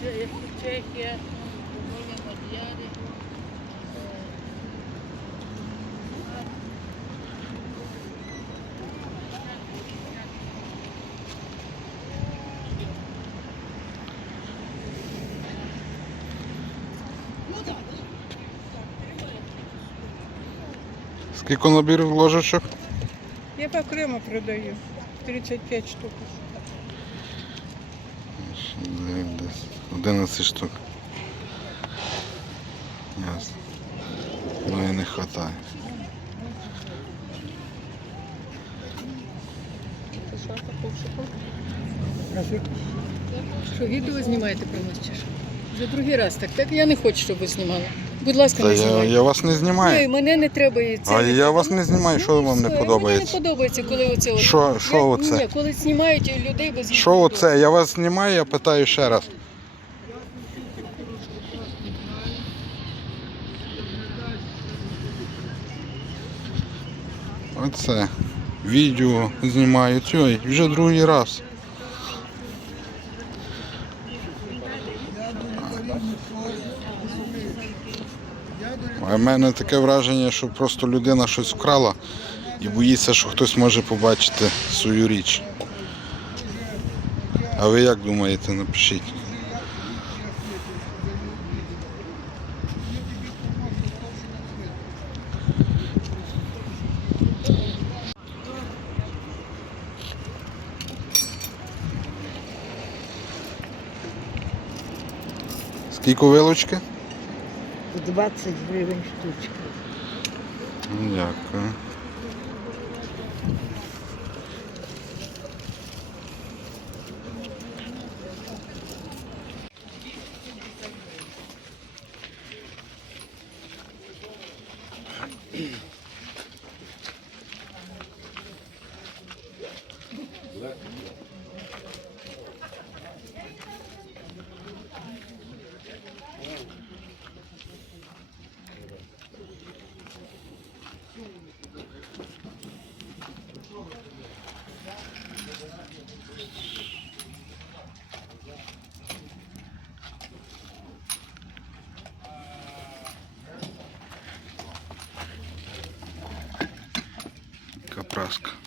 Че- Чехія, Румунія, Мадярі. Скільки набір ложечок? Я по окремо продаю. 35 штук. 11 штук. Ясно. Ну і не вистачає. Що, відео знімаєте про нас чи що? Вже другий раз так. Так я не хочу, щоб ви знімали. Будь ласка, Та не я, знімайте. я вас не Ні, знімаю. мене не треба і це. А не я треба. вас не знімаю, що вам не все, подобається? Мені не подобається, коли оце. от- Що, що Я- оце? Ні, коли знімають людей без Що оце? Я вас знімаю, я питаю ще раз. Оце. Відео знімають. Ой, вже другий раз. В мене таке враження, що просто людина щось вкрала і боїться, що хтось може побачити свою річ. А ви як думаєте, напишіть. Скільки вилочки? 20 гривень штучка. Дякую. kask.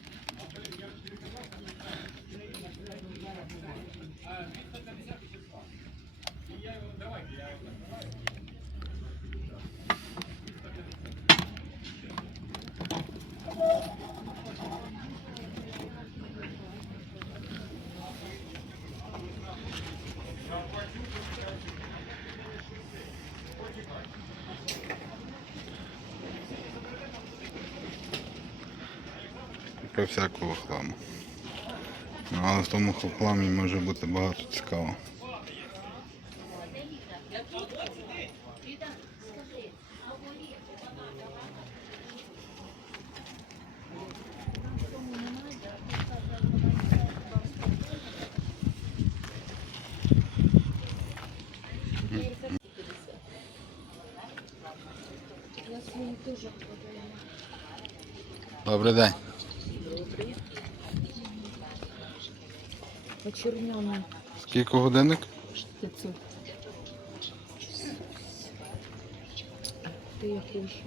Про всякого хламу. Ну, але в тому хламі може бути багато цікавого. Добрий день. Почерньоно Скільки годинник? 500. Ти я хочу.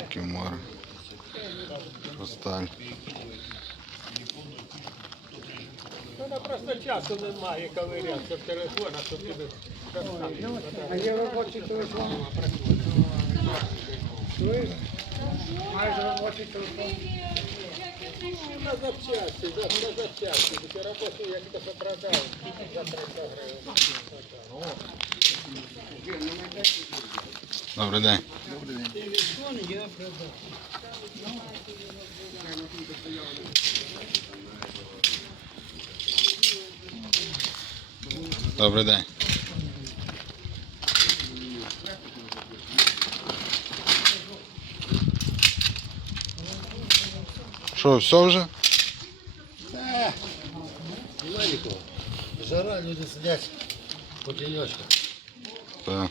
Канчики море. Хрусталь. Ну, просто часу немає ковирятися в телефонах, щоб тобі А є робочий телефон. Майже робочий телефон. на запчасті, за, на запчасті. Ти роботу як то продав за 300 гривень. Добрый день. Добрий день. Добрый день. Что, все уже? Да. Жара, люди сидять по денечках. Так.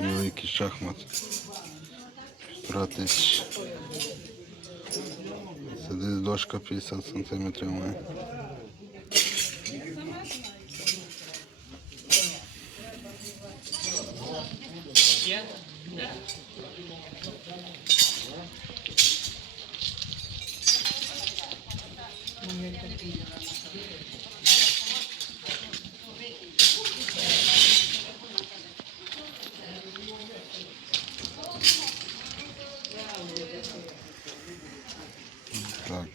Великий шахмат. Півтора. Це десь дошка 50 см має. Так.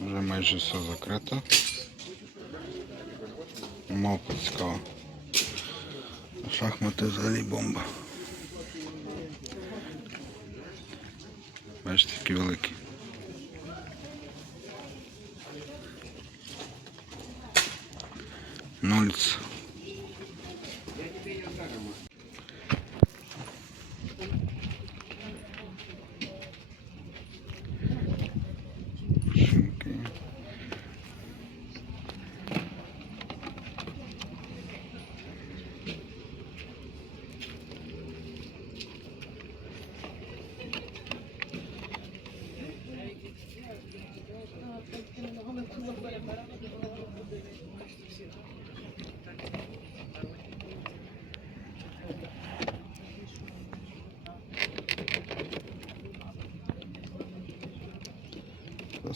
Вже майже все закрито. Цікава. Шахмати взагалі бомба. Бачите, такі великі. Нульц.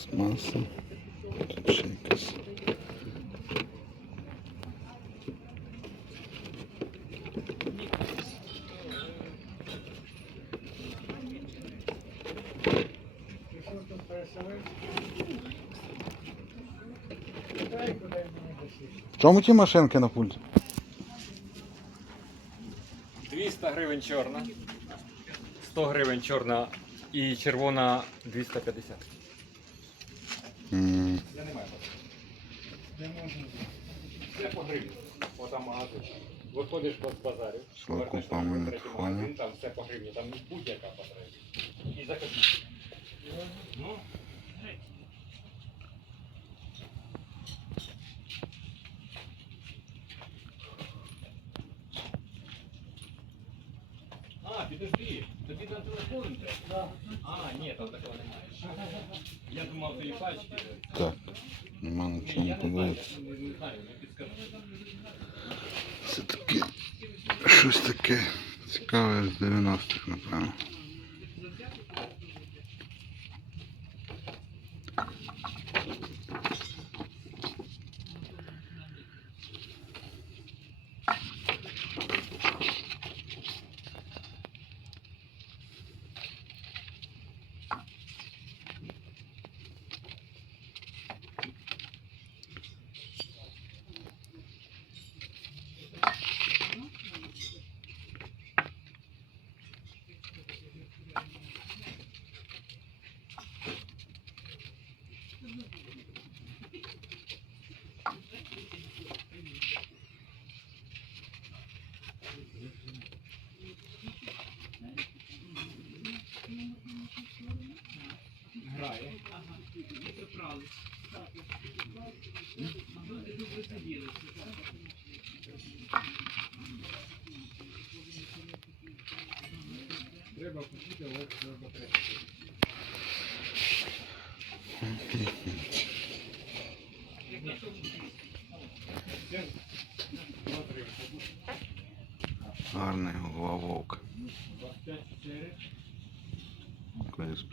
Пластмаса. Тут ще якась. В чому ті машинки на пульті? 200 гривень чорна, 100 гривень чорна і червона 250. М, Це по гривні. Отам магазин. Виходиш з базарів. Повернеш на третій магазин, Там все по гривні, там будь-яка потреба. І за. Ну, А, підожди, тобі на телефон треба? А, ні, там такого немає. Я думав, ти пачки. Так, нема на чому подивитися. Це таке, щось таке цікаве з 90-х, напевно. крали. Люди добре сиділи. Треба Гарний голова вовка. Колись.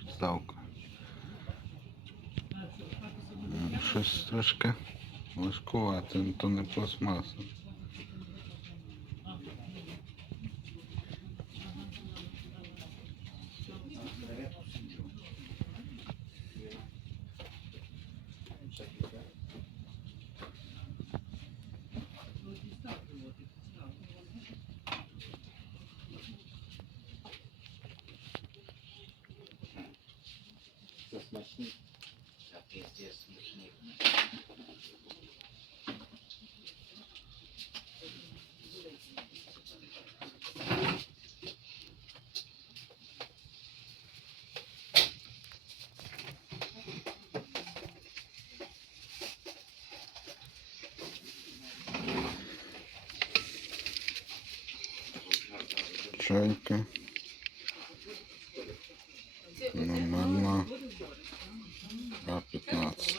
Щось трошки важкувате, ну, то не пластмаса. Це смачні. Чайка. Номерна. А15.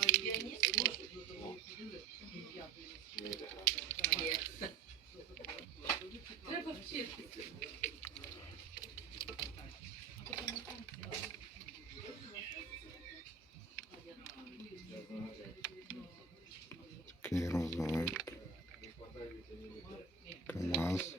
Такий розовик. КамАЗ.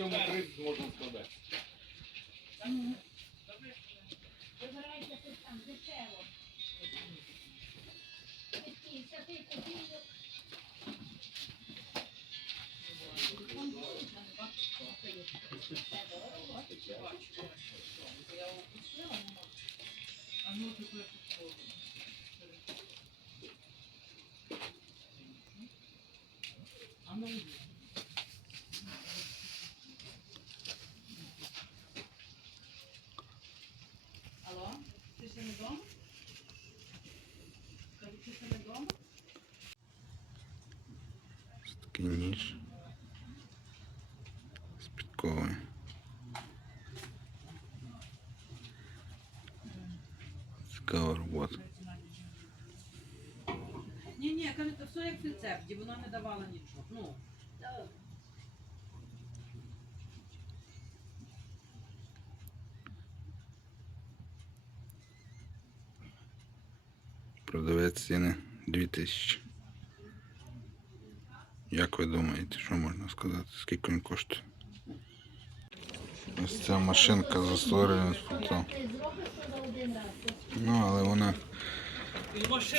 цьому 30 можна складати. Такий ніж. З підковою. Цікава робота. Ні, ні, каже, це все як в рецепті, вона не давала нічого. Ну, Продавець ціни 2000. Як ви думаєте, що можна сказати? Скільки він коштує? Ось ця машинка за створенням спортом. Ну, але вона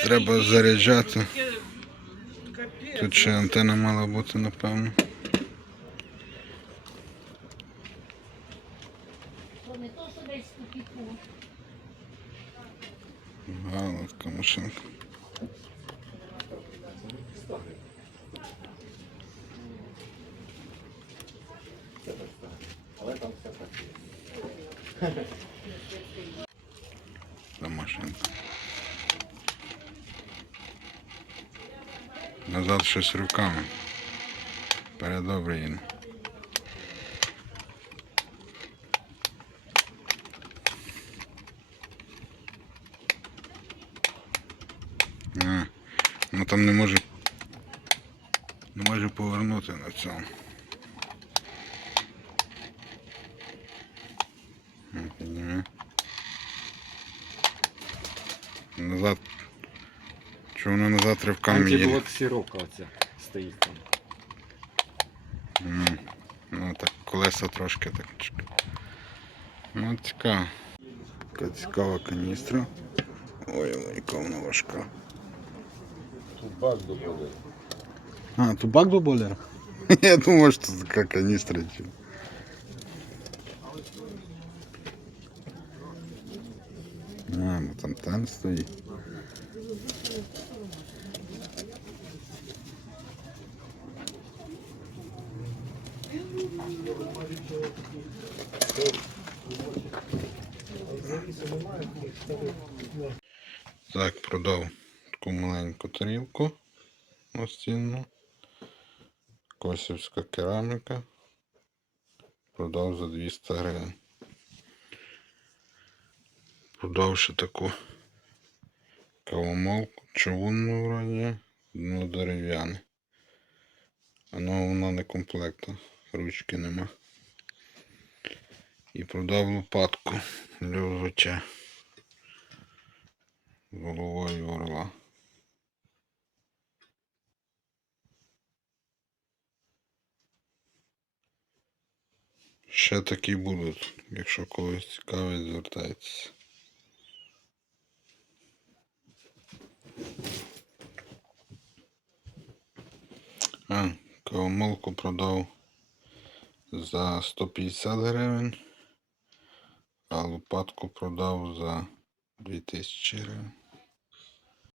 треба заряджати. Тут ще антенна мала бути, напевно. Така машинка. Та машинка. Назад щось руками. А, ну там не може. Не може повернути на цьому. Ну, підніми. Назад. Чого воно назад ривками їде? Антиблок оця стоїть там. М, Ну так, колеса трошки так. чик. Ну, цікаво. Така цікава каністра. Ой, ой, яка вона важка. Тубак до води. А, тубак до бойлера? Я думав, що це така каністра. чи- Тен стоїть. Так, продав таку маленьку тарілку настінну. Косівська кераміка. Продав за 200 гривень. Продав ще таку кавомолку, човунну вроді, ну дерев'яне. Воно воно не комплекту, ручки нема. І продав лопатку для взуття головою орла. Ще такі будуть. Якщо когось цікавить, звертайтеся. А, кавомолку продав за 150 гривень, а лопатку продав за 2000 гривень.